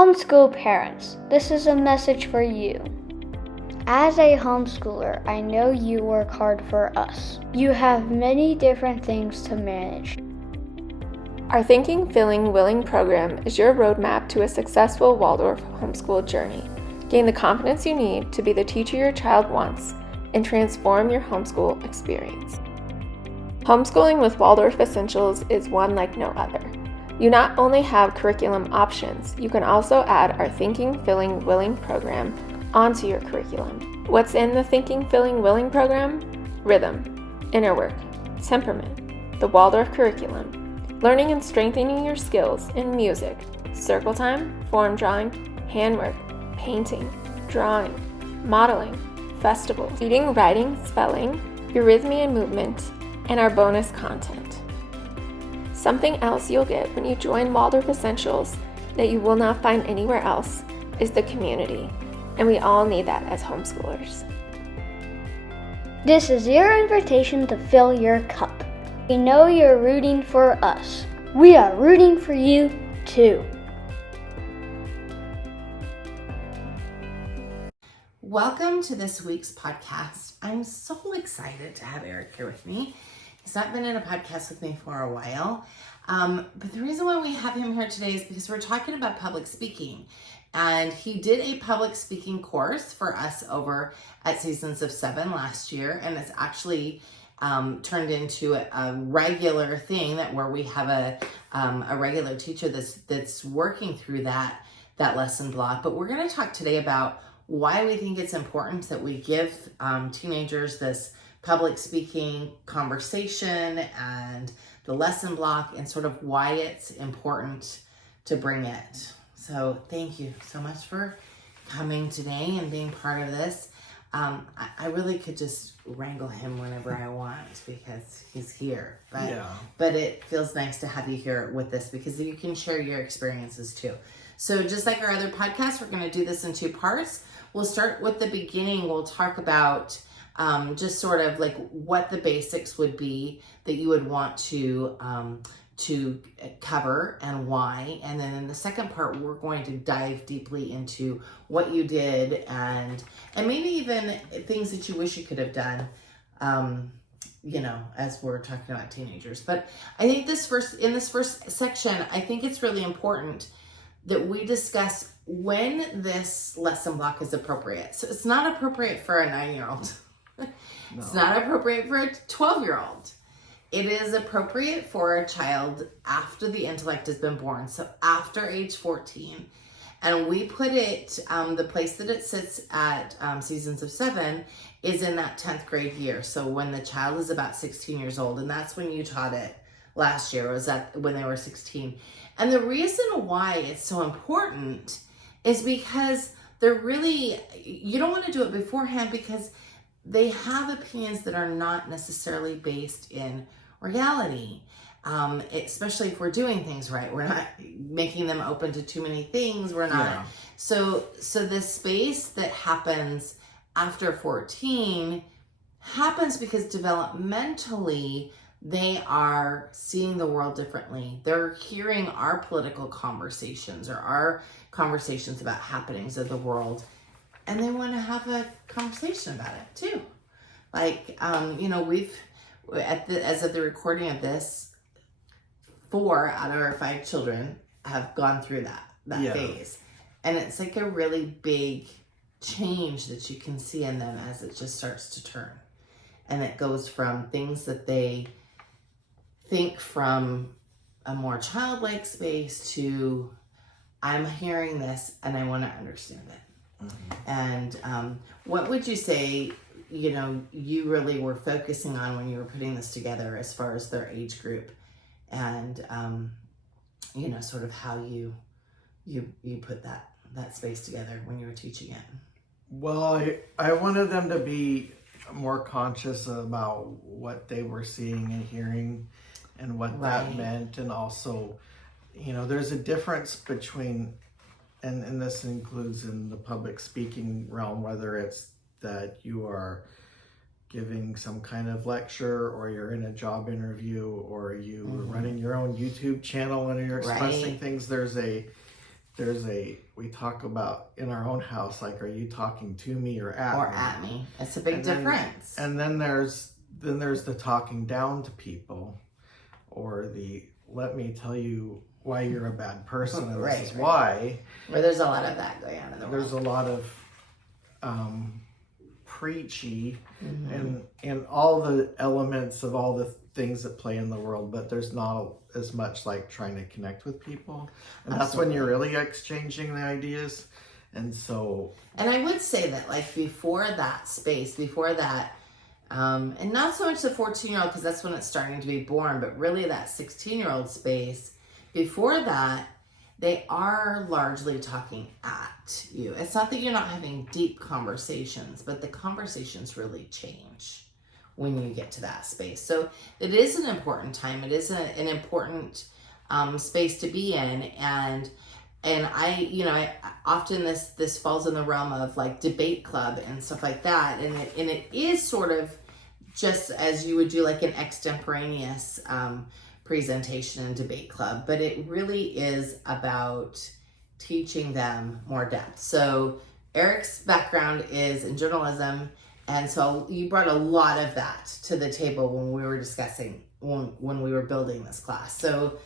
Homeschool parents, this is a message for you. As a homeschooler, I know you work hard for us. You have many different things to manage. Our Thinking, Feeling, Willing program is your roadmap to a successful Waldorf homeschool journey. Gain the confidence you need to be the teacher your child wants and transform your homeschool experience. Homeschooling with Waldorf Essentials is one like no other. You not only have curriculum options, you can also add our Thinking, Feeling, Willing program onto your curriculum. What's in the Thinking, Feeling, Willing program? Rhythm, inner work, temperament, the Waldorf curriculum, learning and strengthening your skills in music, circle time, form drawing, handwork, painting, drawing, modeling, festivals, reading, writing, spelling, eurythmy and movement, and our bonus content. Something else you'll get when you join Waldorf Essentials that you will not find anywhere else is the community, and we all need that as homeschoolers. This is your invitation to fill your cup. We know you're rooting for us. We are rooting for you too. Welcome to this week's podcast. I'm so excited to have Erik here with me. He's not been in a podcast with me for a while, but the reason why we have him here today is because we're talking about public speaking. And he did a public speaking course for us over at Seasons of 7 last year, and it's actually turned into a regular thing where we have a regular teacher that's working through that lesson block. But we're going to talk today about why we think it's important that we give teenagers this public speaking conversation and the lesson block, and sort of why it's important to bring it. So thank you so much for coming today and being part of this. I really could just wrangle him whenever I want because he's here. But it feels nice to have you here with this because you can share your experiences too. So just like our other podcasts, we're going to do this in 2 parts. We'll start with the beginning. We'll talk about just sort of like what the basics would be that you would want to cover and why. And then in the second part, we're going to dive deeply into what you did and maybe even things that you wish you could have done, as we're talking about teenagers. But I think in this first section, I think it's really important that we discuss when this lesson block is appropriate. So it's not appropriate for a 9-year-old. No. It's not appropriate for a 12-year-old. It is appropriate for a child after the intellect has been born, so after age 14. And we put it, the place that it sits at Seasons of 7 is in that 10th grade year. So when the child is about 16 years old, and that's when you taught it last year, was that when they were 16. And the reason why it's so important is because you don't want to do it beforehand because they have opinions that are not necessarily based in reality, especially if we're doing things right. We're not making them open to too many things. We're not. Yeah. So this space that happens after 14 happens because developmentally they are seeing the world differently. They're hearing our political conversations or our conversations about happenings of the world, and they want to have a conversation about it too. Like, we've, as of the recording of this, 4 out of our 5 children have gone through that phase. And it's like a really big change that you can see in them as it just starts to turn. And it goes from things that they think from a more childlike space to, I'm hearing this and I want to understand it. Mm-hmm. And what would you say, you really were focusing on when you were putting this together as far as their age group and, sort of how you put that space together when you were teaching it? Well, I wanted them to be more conscious about what they were seeing and hearing and what that meant. And also, there's a difference between, and this includes in the public speaking realm, whether it's that you are giving some kind of lecture or you're in a job interview or you are running your own YouTube channel and you're expressing things. There's a we talk about in our own house, like, are you talking to me or at Or me? at me. It's a big difference. And then there's the talking down to people, or the let me tell you why you're a bad person and this is why. Where there's a lot of that going on in the world. There's a lot of preachy and all the elements of all the things that play in the world, but there's not as much like trying to connect with people, and that's when you're really exchanging the ideas. And I would say that, like, before that and not so much the 14-year-old, because that's when it's starting to be born, but really that 16-year-old space, before that, they are largely talking at you. It's not that you're not having deep conversations, but the conversations really change when you get to that space. So it is an important time. It is an important space to be in. And I often this falls in the realm of like debate club and stuff like that. And it is sort of just as you would do like an extemporaneous presentation and debate club, but it really is about teaching them more depth. So Erik's background is in journalism, and so you brought a lot of that to the table when we were discussing when we were building this class. So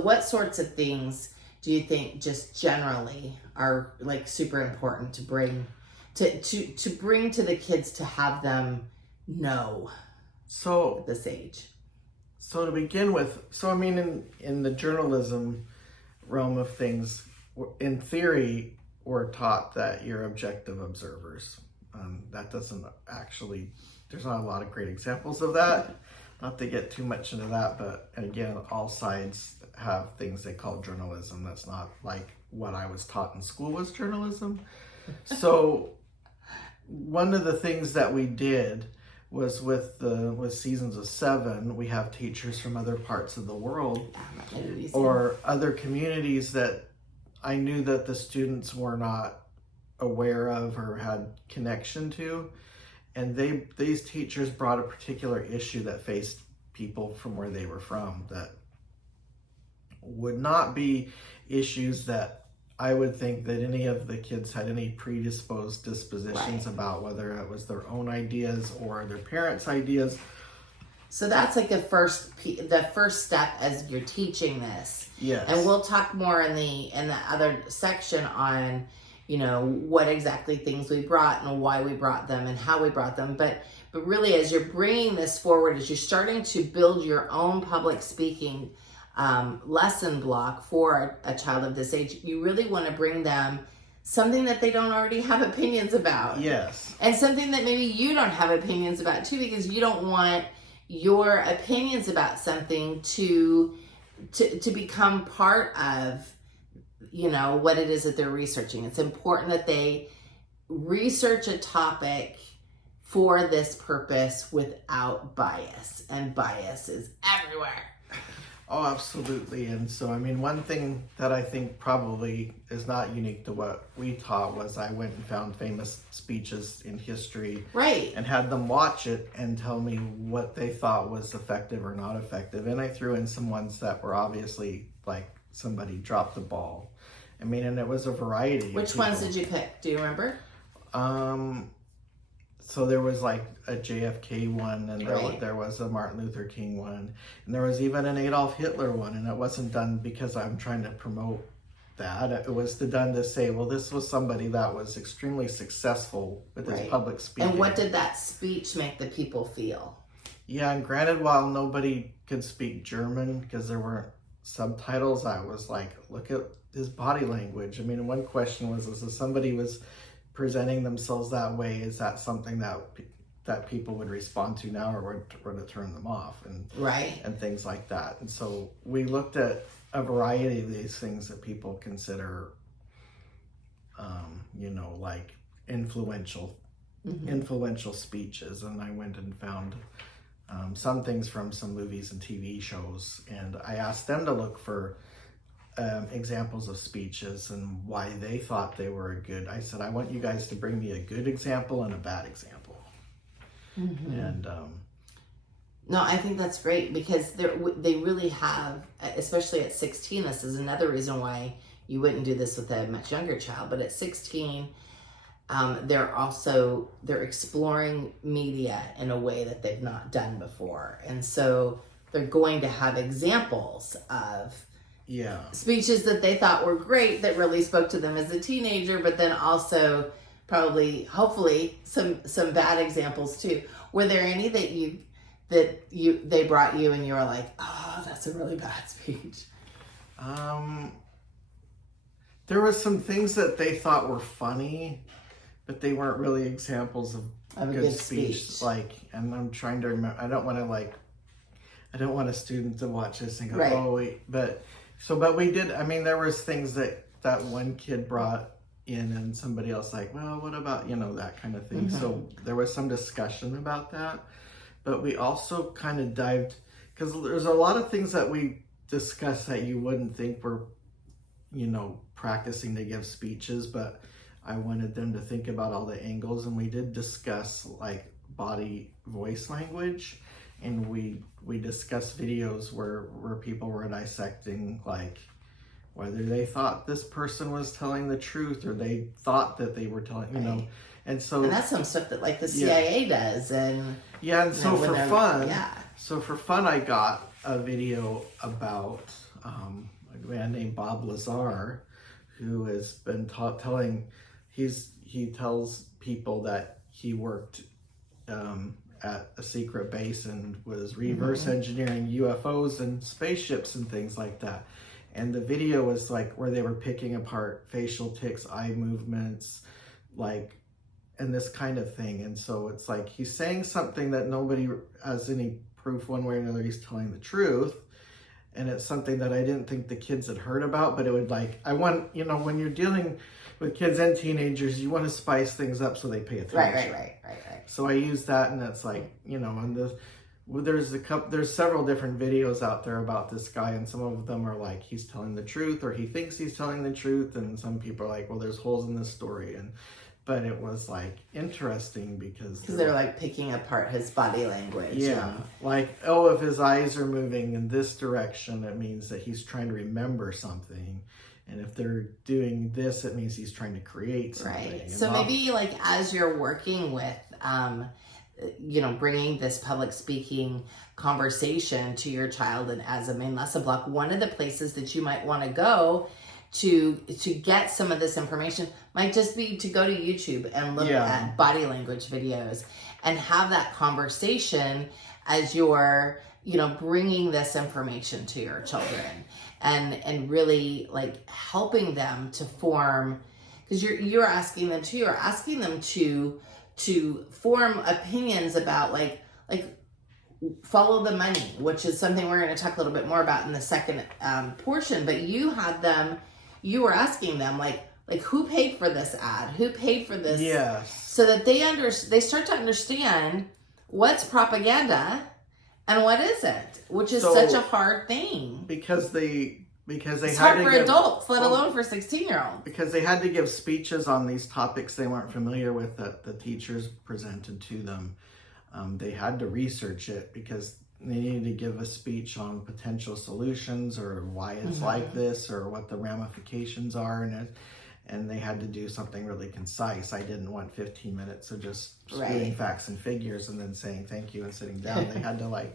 what sorts of things do you think just generally are like super important to bring to bring to the kids to have them know at this age? So to begin with, I mean, in the journalism realm of things, in theory, we're taught that you're objective observers. That doesn't actually, there's not a lot of great examples of that. Not to get too much into that, but again, all sides have things they call journalism. That's not like what I was taught in school was journalism. So one of the things that we did was with Seasons of 7, we have teachers from other parts of the world or other communities that I knew that the students were not aware of or had connection to. And these teachers brought a particular issue that faced people from where they were from that would not be issues that I would think that any of the kids had any predisposed dispositions about, whether it was their own ideas or their parents' ideas. So that's like the first step as you're teaching this. Yes. And we'll talk more in the other section on, what exactly things we brought and why we brought them and how we brought them. But really, as you're bringing this forward, as you're starting to build your own public speaking lesson block for a child of this age, you really want to bring them something that they don't already have opinions about. Yes. And something that maybe you don't have opinions about too, because you don't want your opinions about something to become part of, what it is that they're researching. It's important that they research a topic for this purpose without bias, and bias is everywhere. Oh, absolutely. And so, I mean, one thing that I think probably is not unique to what we taught was I went and found famous speeches in history. Right. And had them watch it and tell me what they thought was effective or not effective. And I threw in some ones that were obviously like somebody dropped the ball. I mean, and it was a variety. Which ones did you pick? Do you remember? So there was like a JFK one, and there was a Martin Luther King one, and there was even an Adolf Hitler one, and it wasn't done because I'm trying to promote that. It was done to say, well, this was somebody that was extremely successful with his public speaking. And what did that speech make the people feel? Yeah, and granted, while nobody could speak German because there weren't subtitles, I was like, look at his body language. I mean, one question was if somebody was presenting themselves that way, is that something that people would respond to now, or would it turn them off, and things like that. And so we looked at a variety of these things that people consider like influential speeches, and I went and found some things from some movies and TV shows, and I asked them to look for examples of speeches and why they thought they were good. I said, I want you guys to bring me a good example and a bad example. And no, I think that's great, because they really have, especially at 16, this is another reason why you wouldn't do this with a much younger child, but at 16, they're exploring media in a way that they've not done before. And so they're going to have examples of speeches that they thought were great that really spoke to them as a teenager, but then also hopefully some bad examples too. Were there any that they brought you and you were like, oh, that's a really bad speech? There was some things that they thought were funny, but they weren't really examples of a good speech. Like, and I'm trying to remember. I don't want a student to watch this and go, right. Oh wait, but we did. I mean, there was things that one kid brought in, and somebody else like, well, what about that kind of thing. Mm-hmm. So there was some discussion about that, but we also kind of dived, because there's a lot of things that we discussed that you wouldn't think were, practicing to give speeches, but I wanted them to think about all the angles, and we did discuss like body voice language, and we discussed videos where people were dissecting like whether they thought this person was telling the truth or they thought that they were telling, and that's some stuff that like the CIA does, and so for fun, I got a video about a man named Bob Lazar, who has been he tells people that he worked at a secret base and was reverse engineering UFOs and spaceships and things like that. And the video was like where they were picking apart facial tics, eye movements, and this kind of thing. And so it's like he's saying something that nobody has any proof one way or another he's telling the truth. And it's something that I didn't think the kids had heard about, but it would when you're dealing with kids and teenagers, you want to spice things up so they pay attention. Right. So I use that, and it's like, and there's several different videos out there about this guy, and some of them are like he's telling the truth or he thinks he's telling the truth, and some people are like, well, there's holes in this story, but it was like interesting because they're like picking apart his body language. Yeah, if his eyes are moving in this direction, it means that he's trying to remember something. And if they're doing this, it means he's trying to create something. Right. So maybe as you're working with, bringing this public speaking conversation to your child and as a main lesson block, one of the places that you might want to go to get some of this information might just be to go to YouTube and look at body language videos and have that conversation as you're, bringing this information to your children. And really helping them to form, because you're asking them to form opinions about like follow the money, which is something we're going to talk a little bit more about in the second portion. But you were asking them like who paid for this ad, who paid for this, so that they start to understand what's propaganda and what isn't, which is such a hard thing. Because it's hard for adults, let alone for 16-year-olds. Because they had to give speeches on these topics they weren't familiar with that the teachers presented to them. They had to research it because they needed to give a speech on potential solutions or why it's like this or what the ramifications are, and they had to do something really concise. I didn't want 15 minutes of just spewing facts and figures and then saying thank you and sitting down. They had to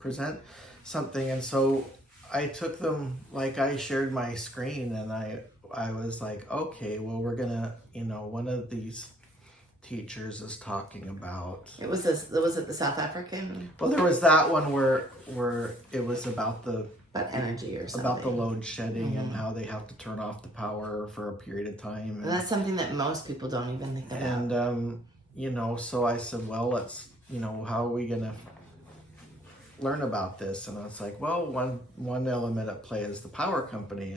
present something. And so I took them, I shared my screen, and I was like, okay, well, we're gonna, one of these teachers is talking about. Was it the South African? Well, there was that one where it was about energy or something. About the load shedding and how they have to turn off the power for a period of time. And that's something that most people don't even think about. And, so I said, well, let's, how are we going to learn about this? And I was like, well, one element at play is the power company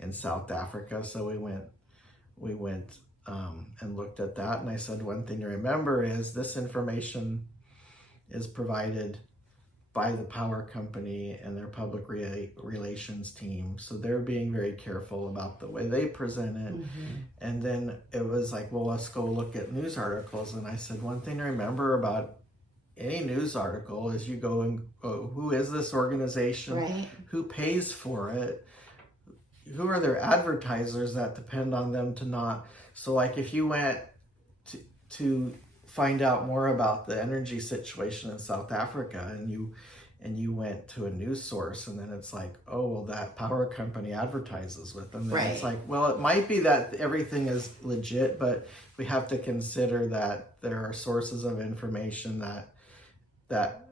in South Africa. So we went and looked at that. And I said, one thing to remember is this information is provided by the power company and their public relations team. So they're being very careful about the way they present it. And then it was like, well, let's go look at news articles. And I said, one thing to remember about any news article is you go and go, who is this organization? Right. Who pays for it? who are their advertisers that depend on them to not? So like if you went to find out more about the energy situation in South Africa, and you went to a news source, and then it's like, oh, well, that power company advertises with them. Then it's like, well, it might be that everything is legit, but we have to consider that there are sources of information that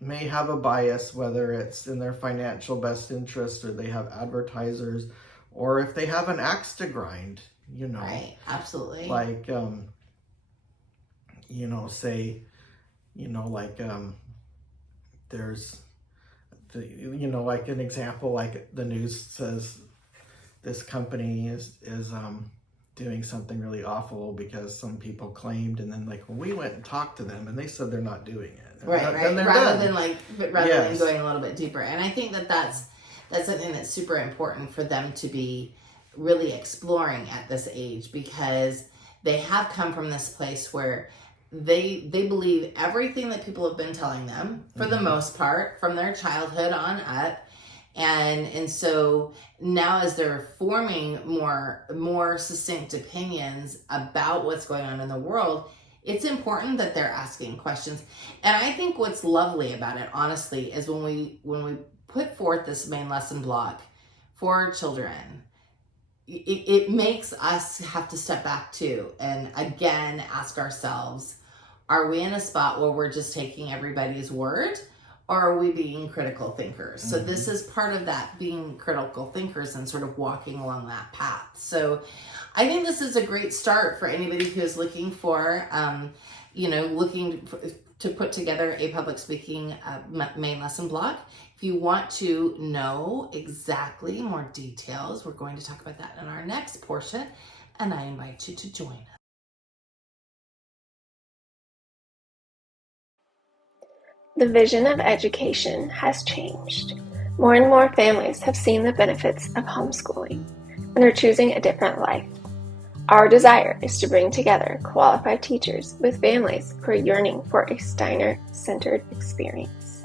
may have a bias, whether it's in their financial best interest, or they have advertisers, or if they have an axe to grind, Right, absolutely. Like, say, there's, like an example, like the news says this company is doing something really awful because some people claimed, and then like when we went and talked to them and they said they're not doing it. Right. Rather than going a little bit deeper. And I think that's something that's super important for them to be really exploring at this age, because they have come from this place where they believe everything that people have been telling them for the most part from their childhood on up. And so now as they're forming more succinct opinions about what's going on in the world, it's important that they're asking questions. And I think what's lovely about it, honestly, is when we put forth this main lesson block for our children, it makes us have to step back too and again ask ourselves, are we in a spot where we're just taking everybody's word, or are we being critical thinkers? So this is part of that, being critical thinkers and sort of walking along that path. So I think this is a great start for anybody who is looking for, looking to put together a public speaking main lesson block. If you want to know exactly more details, we're going to talk about that in our next portion, and I invite you to join us. The vision of education has changed. More and more families have seen the benefits of homeschooling and are choosing a different life. Our desire is to bring together qualified teachers with families who are yearning for a Steiner-centered experience.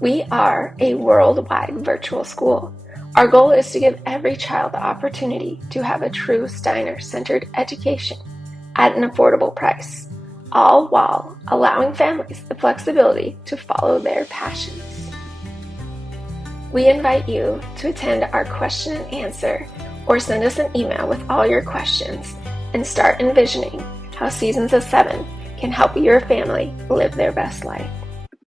We are a worldwide virtual school. Our goal is to give every child the opportunity to have a true Steiner-centered education at an affordable price, all while allowing families the flexibility to follow their passions. We invite you to attend our question and answer, or send us an email with all your questions, and start envisioning how Seasons of 7 can help your family live their best life.